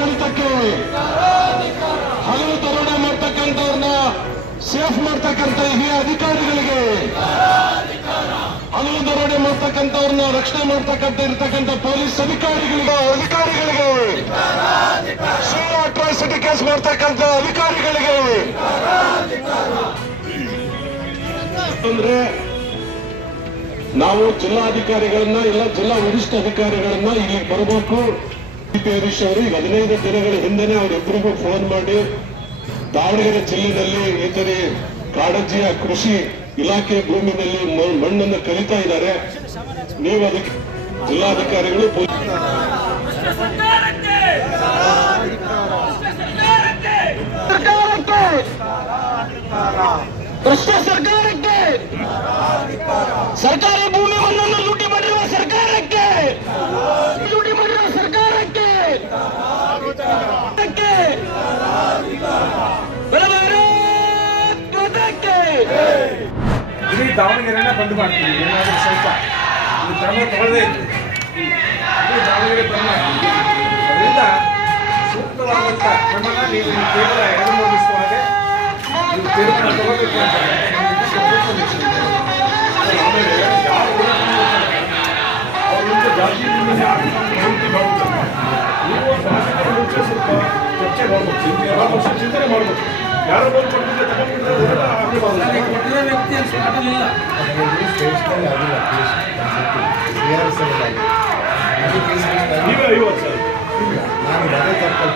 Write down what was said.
ಆಡಳಿತಕ್ಕೆ, ಹಗಲು ದರೋಡೆ ಮಾಡ್ತಕ್ಕಂಥವ್ರನ್ನ ಸೇಫ್ ಮಾಡ್ತಕ್ಕಂಥ ಹಿರಿಯ ಅಧಿಕಾರಿಗಳಿಗೆ, ಹಗಲು ದರೋಡೆ ಮಾಡ್ತಕ್ಕಂಥವ್ರನ್ನ ರಕ್ಷಣೆ ಇರ್ತಕ್ಕಂಥ ಪೊಲೀಸ್ ಅಧಿಕಾರಿಗಳಿಗೆ, ಸುಳ್ಳು ಅಟ್ರಾಸಿಟಿ ಕೇಸ್ ಮಾಡ್ತಕ್ಕಂಥ ಅಧಿಕಾರಿಗಳಿಗೆ ಅಂದ್ರೆ ನಾವು ಜಿಲ್ಲಾಧಿಕಾರಿಗಳನ್ನ ಇಲ್ಲ ಜಿಲ್ಲಾ ವರಿಷ್ಠ ಅಧಿಕಾರಿಗಳನ್ನ ಇಲ್ಲಿ ಬರಬೇಕು. ಹರೀಶ್ ಅವರು ಈಗ 15 ದಿನಗಳ ಹಿಂದೆನೆ ಅವರಿಬ್ಬರಿಗೂ ಫೋನ್ ಮಾಡಿ ದಾವಣಗೆರೆ ಜಿಲ್ಲೆಯಲ್ಲಿ ಇತರೆ ಕಾಡಜ್ಜಿಯ ಕೃಷಿ ಇಲಾಖೆ ಭೂಮಿನಲ್ಲಿ ಮಣ್ಣನ್ನು ಕಲಿತಾ ಇದ್ದಾರೆ. ನೀವು ಅದಕ್ಕೆ ಜಿಲ್ಲಾಧಿಕಾರಿಗಳು ಭ್ರಷ್ಟ ಸರ್ಕಾರಕ್ಕೆ, ಸರ್ಕಾರಿ ಭೂಮಿ ಮಣ್ಣನ್ನು ಲೂಟಿ ಮಾಡಿರುವ ಸರ್ಕಾರಕ್ಕೆ, ಇಡೀ ದಾವಣಗೆರೆನ ಬಂದ್ ಮಾಡ್ತೀವಿ. ಏನಾದರೂ ಸ್ವಲ್ಪ ಕ್ರಮ ತಗೊಳ್ಳದೇ ಇತ್ತು ಇಡೀ ದಾವಣಗೆರೆ ಬಂದ್ ಮಾಡ್ತೀವಿ. ಅದರಿಂದ ಸೂಕ್ತವಾದಂಥ ಕ್ರಮನ ನೀವು ಕೇವಲ 2-3 ದಿವಸದೊಳಗೆ ನೀವು ತೀರ್ಮಾನ ತಗೋಬೇಕು ಅಂತ ಆಮೇಲೆ ಯಾರು ಅವ್ರ ಮುಂಚೆ ಜಾತಿ ಮಾಹಿತಿ ಮಾಡ್ತಾರೆ. ನೀವು ಭಾಷೆಗಳ ಮುಂಚೆ ಸ್ವಲ್ಪ ಚರ್ಚೆ ಮಾಡ್ಬೇಕು, ಎಲ್ಲ ವರ್ಷ ಚಿಂತನೆ ಮಾಡ್ಬೇಕು. ಯಾರೋ ಬಂದು ಕೊಟ್ಟಿದ್ದೆ ತಗೊಂಡ್ಬಿಟ್ರೆ ಅದೆಲ್ಲ ಕೊಟ್ಟಿರೋ ವ್ಯಕ್ತಿ ಸ್ಪಾಟಲ್ಲಿಲ್ಲ. ನೀವೇ 50 ಸರ್ ನಾನು ಅದೇ ತಪ್ಪು